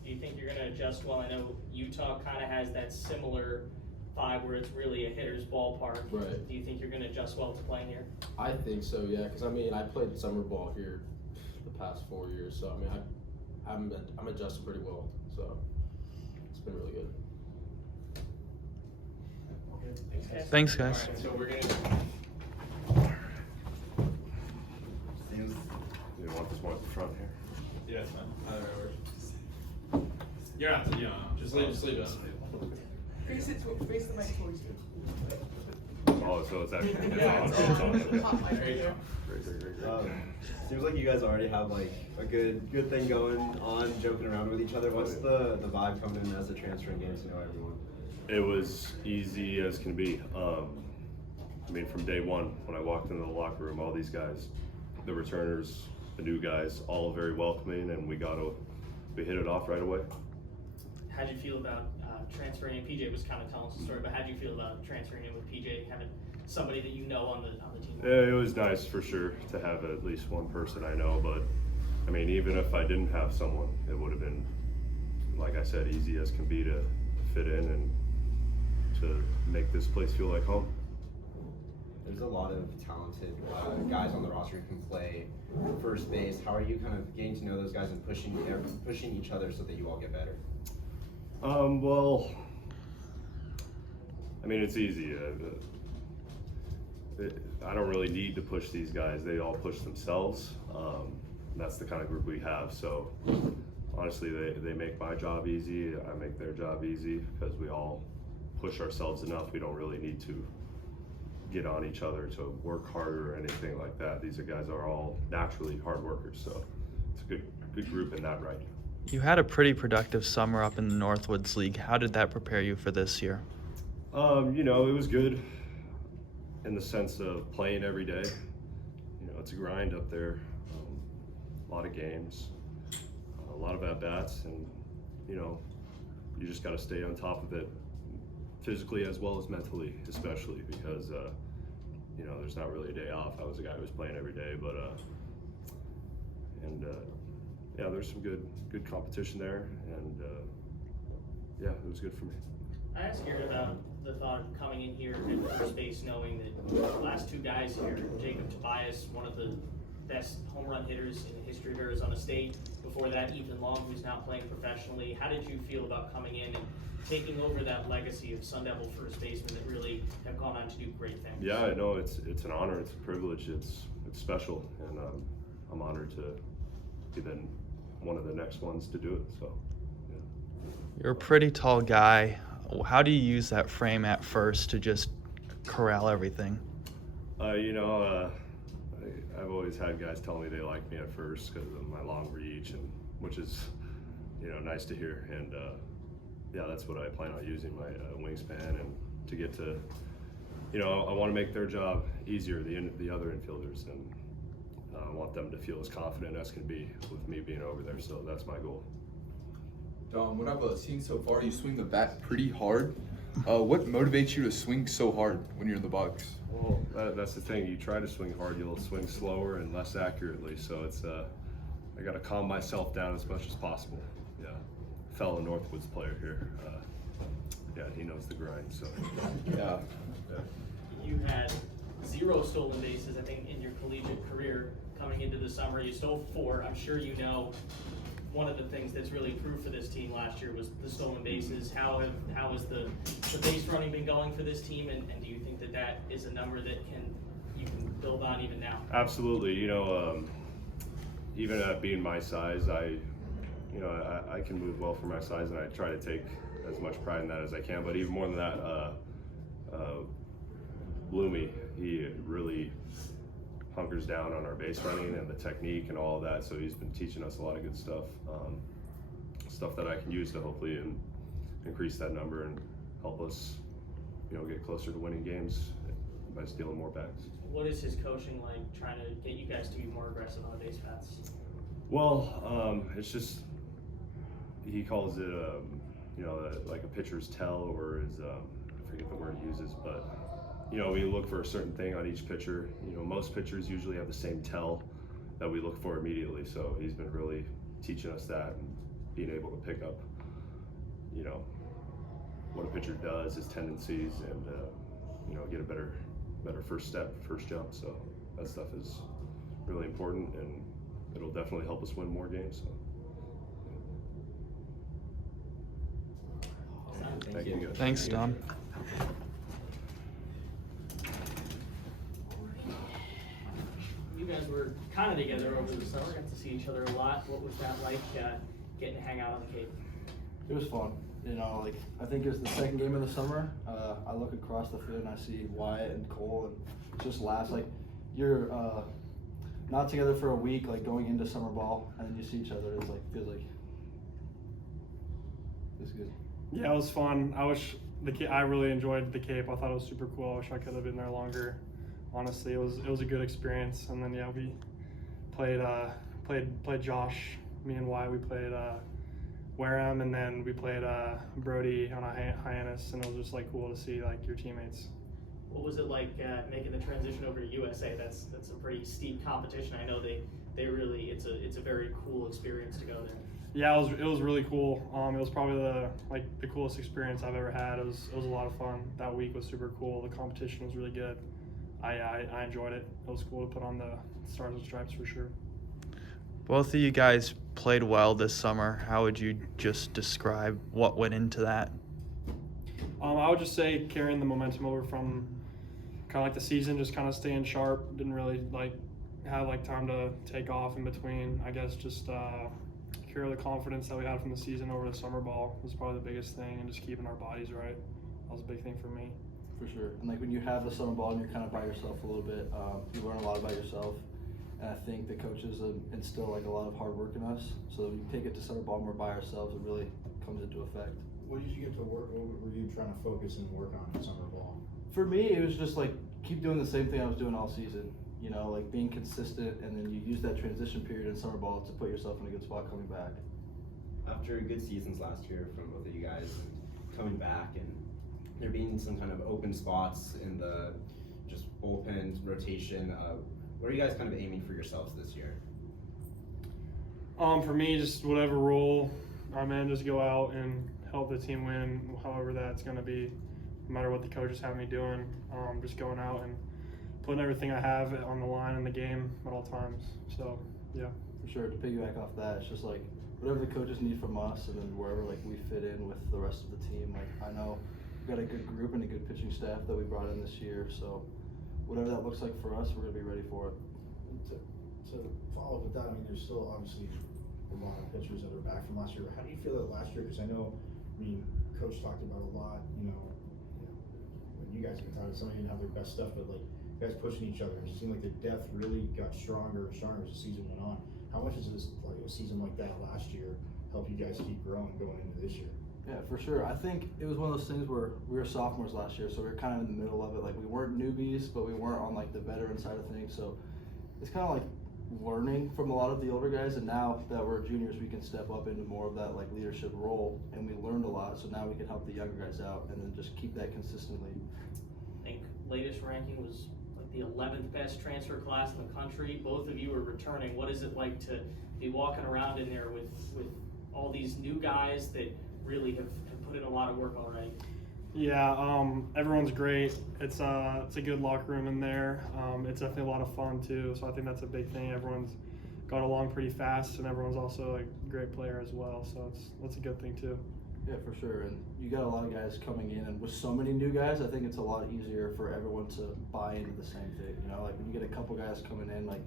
Do you think you're going to adjust well? I know Utah kind of has that similar vibe where it's really a hitter's ballpark. Right. Do you think you're going to adjust well to playing here? I think so, yeah, because I mean, I played summer ball here the past 4 years, so I mean, I'm adjusting pretty well, so it's been really good. Thanks, guys. All right, so we're gonna. You want this one at the front here? Yeah, it's fine. Either way works. You're not. Just leave it. Face the mic towards you. Oh, so it's actually. Yeah, it's on. There you go. Great. Seems like you guys already have like a good thing going on, joking around with each other. What's the vibe coming in as a transfer and getting to know everyone? It was easy as can be. I mean, from day one, when I walked into the locker room, all these guys, the returners, the new guys, all very welcoming, and we hit it off right away. How'd you feel about transferring in? PJ was kind of telling us the story, but how'd you feel about transferring in with PJ, having somebody that you know on the team? Yeah, it was nice for sure to have at least one person I know, but I mean, even if I didn't have someone, it would have been, like I said, easy as can be to fit in and to make this place feel like home. There's a lot of talented guys on the roster who can play first base. How are you kind of getting to know those guys and pushing each other so that you all get better? Well, I mean, it's easy. I don't really need to push these guys. They all push themselves. That's the kind of group we have. So honestly, they make my job easy. I make their job easy because we all push ourselves enough. We don't really need to get on each other to work harder or anything like that. These guys are all naturally hard workers. So it's a good group in that right. You had a pretty productive summer up in the Northwoods League. How did that prepare you for this year? You know, it was good in the sense of playing every day. You know, it's a grind up there. A lot of games, a lot of at-bats, and, you know, you just got to stay on top of it physically as well as mentally, especially because, you know, there's not really a day off. I was a guy who was playing every day, but, yeah, there's some good competition there, and yeah, it was good for me. I asked Garrett about the thought of coming in here at first base, knowing that the last two guys here, Jacob Tobias, one of the best home run hitters in the history of Arizona State. Before that, Ethan Long, who's now playing professionally. How did you feel about coming in and taking over that legacy of Sun Devil first basemen that really have gone on to do great things? Yeah, I know it's an honor, it's a privilege, it's special, and I'm honored to be then one of the next ones to do it. So, yeah. You're a pretty tall guy. How do you use that frame at first to just corral everything? You know, I've always had guys tell me they like me at first because of my long reach, and which is, you know, nice to hear. And yeah, that's what I plan on using, my wingspan, and to get to, you know, I want to make their job easier, the other infielders, and I want them to feel as confident as can be with me being over there. So that's my goal. Dom, what I've seen so far, you swing the bat pretty hard. What motivates you to swing so hard when you're in the box? Well, that's the thing. You try to swing hard, you'll swing slower and less accurately. So it's I got to calm myself down as much as possible. Yeah, fellow Northwoods player here. yeah, he knows the grind. So Yeah. You had 0 stolen bases, I think, in your collegiate career coming into the summer. You stole 4. I'm sure you know one of the things that's really improved for this team last year was the stolen bases. How has the base running been going for this team, and do you think that is a number that you can build on even now? Absolutely. You know, even at being my size, I can move well for my size, and I try to take as much pride in that as I can. But even more than that, Bloomy, he really hunkers down on our base running and the technique and all of that. So he's been teaching us a lot of good stuff, stuff that I can use to hopefully increase that number and help us, get closer to winning games by stealing more bats. What is his coaching like, trying to get you guys to be more aggressive on the base paths? Well, it's just, he calls it, like a pitcher's tell, or his, I forget the word he uses, but we look for a certain thing on each pitcher. Most pitchers usually have the same tell that we look for immediately. So he's been really teaching us that and being able to pick up, what a pitcher does, his tendencies, and get a better first jump. So that stuff is really important, and it'll definitely help us win more games. So. Thank you guys. Thanks, Dom. You guys were kind of together over the summer, got to see each other a lot. What was that like, getting to hang out on the Cape? It was fun. I think it was the second game of the summer. I look across the field and I see Wyatt and Kole, and it just laughs. Like, you're not together for a week, like going into summer ball, and then you see each other. It's like, feels like it's good. Yeah, it was fun. I really enjoyed the Cape. I thought it was super cool. I wish I could have been there longer. Honestly, it was a good experience. And then we played Josh. Me and Wyatt, we played Wareham, and then we played Brody on a Hyannis, and it was just cool to see your teammates. What was it like making the transition over to USA? That's a pretty steep competition. I know they really it's a very cool experience to go there. Yeah, it was really cool. It was probably the coolest experience I've ever had. It was a lot of fun. That week was super cool. The competition was really good. I enjoyed it. It was cool to put on the Stars and Stripes for sure. Both of you guys played well this summer. How would you just describe what went into that? I would just say carrying the momentum over from kind of the season, just kind of staying sharp. Didn't really have time to take off in between. I guess just carry the confidence that we had from the season over the summer ball was probably the biggest thing, and just keeping our bodies right. That was a big thing for me. For sure. And when you have the summer ball and you're kind of by yourself a little bit, you learn a lot about yourself. And I think the coaches instill a lot of hard work in us. So when you take it to summer ball and we're by ourselves, it really comes into effect. What did you get to work? What were you trying to focus and work on in summer ball? For me, it was just keep doing the same thing I was doing all season. Being consistent, and then you use that transition period in summer ball to put yourself in a good spot coming back. After good seasons last year from both of you guys, coming back and there being some kind of open spots in the just bullpen rotation, what are you guys kind of aiming for yourselves this year? For me, just whatever role I'm in, just go out and help the team win, however that's going to be, no matter what the coaches have me doing. Just going out and putting everything I have on the line in the game at all times. So, yeah. For sure. To piggyback off that, it's just whatever the coaches need from us, and then wherever we fit in with the rest of the team. I know we've got a good group and a good pitching staff that we brought in this year, so whatever that looks like for us, we're going to be ready for it. To follow up with that, there's still obviously a lot of pitchers that are back from last year. How do you feel that last year? Because I know, Coach talked about a lot, when you guys can talk, some of you didn't have their best stuff, but you guys pushing each other. It seemed like the depth really got stronger and stronger as the season went on. How much does this, a season like that last year, help you guys keep growing going into this year? Yeah, for sure. I think it was one of those things where we were sophomores last year, so we were kind of in the middle of it. We weren't newbies, but we weren't on the veteran side of things. So it's kind of learning from a lot of the older guys, and now that we're juniors, we can step up into more of that leadership role, and we learned a lot. So now we can help the younger guys out, and then just keep that consistently. I think latest ranking was the 11th best transfer class in the country. Both of you are returning. What is it like to be walking around in there with all these new guys that really have put in a lot of work already? Yeah, everyone's great. It's a good locker room in there. It's definitely a lot of fun too. So I think that's a big thing. Everyone's got along pretty fast, and everyone's also a great player as well. So that's a good thing too. Yeah, for sure. And you got a lot of guys coming in, and with so many new guys, I think it's a lot easier for everyone to buy into the same thing. You know, like when you get a couple guys coming in, like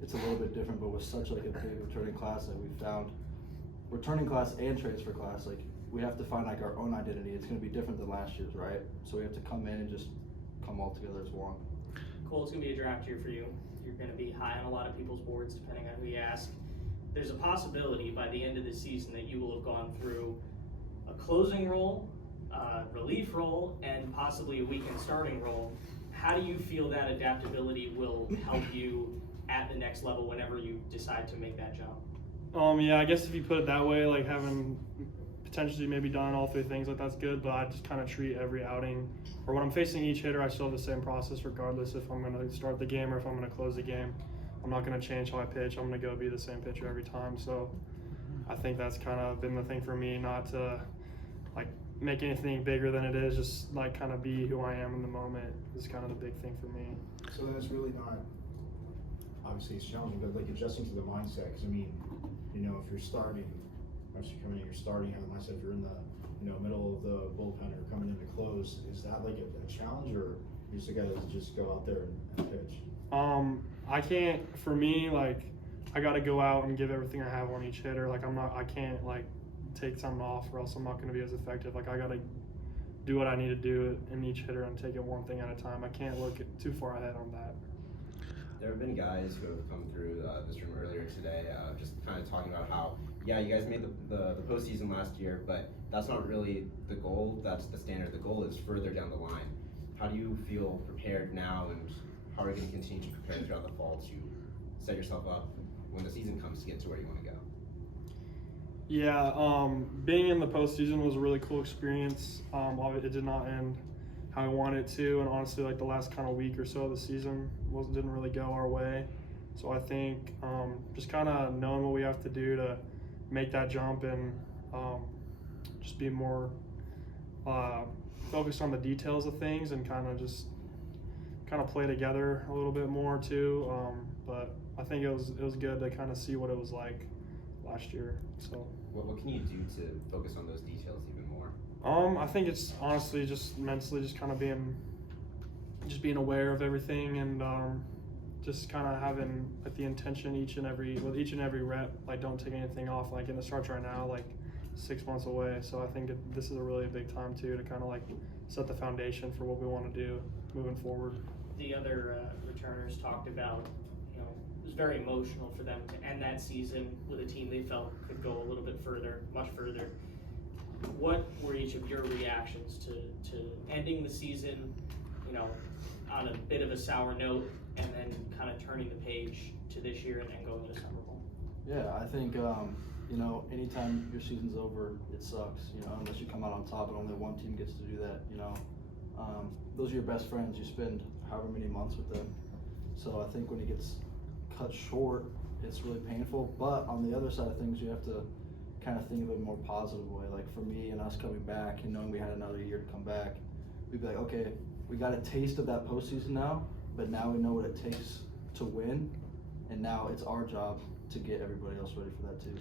it's a little bit different. But with such like a big returning class that we found, returning class and transfer class, like we have to find like our own identity. It's going to be different than last year's, right? So we have to come in and just come all together as one. Cole, it's going to be a draft year for you. You're going to be high on a lot of people's boards, depending on who you ask. There's a possibility by the end of the season that you will have gone through a closing role, relief role, and possibly a weekend starting role. How do you feel that adaptability will help you at the next level whenever you decide to make that jump? Yeah, I guess if you put it that way, like having potentially maybe done all three things, like that's good, but I just kind of treat every outing, or when I'm facing each hitter, I still have the same process regardless if I'm going to start the game or if I'm going to close the game. I'm not going to change how I pitch. I'm going to go be the same pitcher every time. So I think that's kind of been the thing for me, not to like make anything bigger than it is, just like kind of be who I am in the moment is kind of the big thing for me. So then it's really not, obviously it's challenging, but like adjusting to the mindset, because I mean, you know, if you're starting, once you come in, you're starting, have the mindset, if you're in the, you know, middle of the bullpen or coming in to close, is that like a challenge, or you just gotta just go out there and pitch? I can't, for me, like, I gotta go out and give everything I have on each hitter. Like, I can't like take something off or else I'm not gonna be as effective. Like, I gotta do what I need to do in each hitter and take it one thing at a time. I can't look too far ahead on that. There have been guys who have come through this room earlier today, just kind of talking about how, yeah, you guys made the postseason last year, but that's not really the goal. That's the standard. The goal is further down the line. How do you feel prepared now, and how are you going to continue to prepare throughout the fall to set yourself up when the season comes to get to where you want to go? Yeah, being in the postseason was a really cool experience. It did not end how I wanted it to, and honestly, like the last kind of week or so of the season didn't really go our way. So I think just kind of knowing what we have to do to make that jump and just be more focused on the details of things and kind of play together a little bit more too. But I think it was good to kind of see what it was like last year. So what can you do to focus on those details even more? I think it's honestly just mentally just kind of being aware of everything and just kind of having like the intention each and every rep, like don't take anything off. Like in the starts right now, like 6 months away. So I think this is a really big time too to kind of like set the foundation for what we want to do moving forward. The other returners talked about, you know, it was very emotional for them to end that season with a team they felt could go a little bit further, much further. What were each of your reactions to ending the season, you know, on a bit of a sour note, and then kind of turning the page to this year and then going to Summer Bowl? Yeah, I think, you know, anytime your season's over, it sucks, you know, unless you come out on top and only one team gets to do that, you know. Those are your best friends. You spend however many months with them. So I think when it gets cut short, it's really painful. But on the other side of things, you have to kind of think of it in a more positive way. Like for me and us coming back and knowing we had another year to come back, we'd be like, okay, we got a taste of that postseason now, but now we know what it takes to win, and now it's our job to get everybody else ready for that too.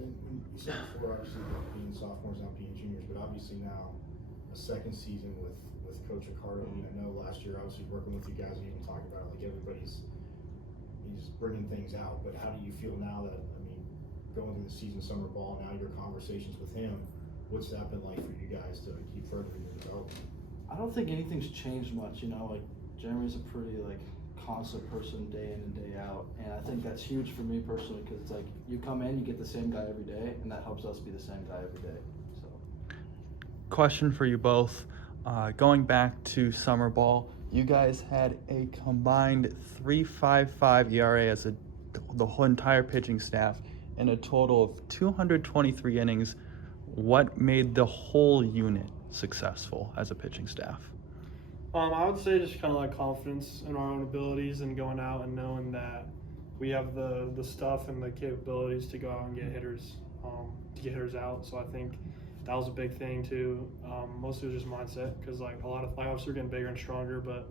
And you said before, obviously, being sophomores, not being juniors, but obviously now a second season with Coach Ricardo. I mean, I know last year, obviously, working with you guys, and even talking about it, like he's bringing things out. But how do you feel now that, I mean, going through the season, summer ball, now your conversations with him, what's that been like for you guys to keep furthering your development? I don't think anything's changed much, you know, like Jeremy's a pretty like constant person day in and day out, and I think that's huge for me personally, because it's like you come in, you get the same guy every day, and that helps us be the same guy every day. So question for you both, going back to summer ball, you guys had a combined 3.55 ERA as the whole entire pitching staff and a total of 223 innings. What made the whole unit successful as a pitching staff? I would say just kind of like confidence in our own abilities and going out and knowing that we have the stuff and the capabilities to go out and get hitters, out. So I think that was a big thing too. Mostly it was just mindset, because like a lot of, like, obviously we're getting bigger and stronger, but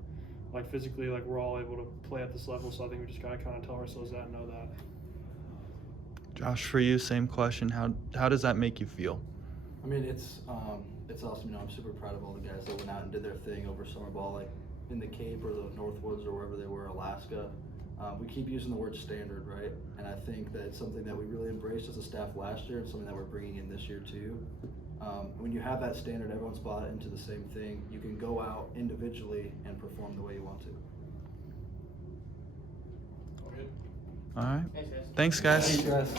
like physically, like we're all able to play at this level. So I think we just gotta kind of tell ourselves that and know that. Josh, for you, same question. How does that make you feel? I mean, it's awesome. You know, I'm super proud of all the guys that went out and did their thing over summer ball, like in the Cape or the Northwoods or wherever they were, Alaska. We keep using the word standard, right? And I think that it's something that we really embraced as a staff last year and something that we're bringing in this year too. When you have that standard, everyone's bought into the same thing. You can go out individually and perform the way you want to. All right. Thanks, guys. Thanks, guys.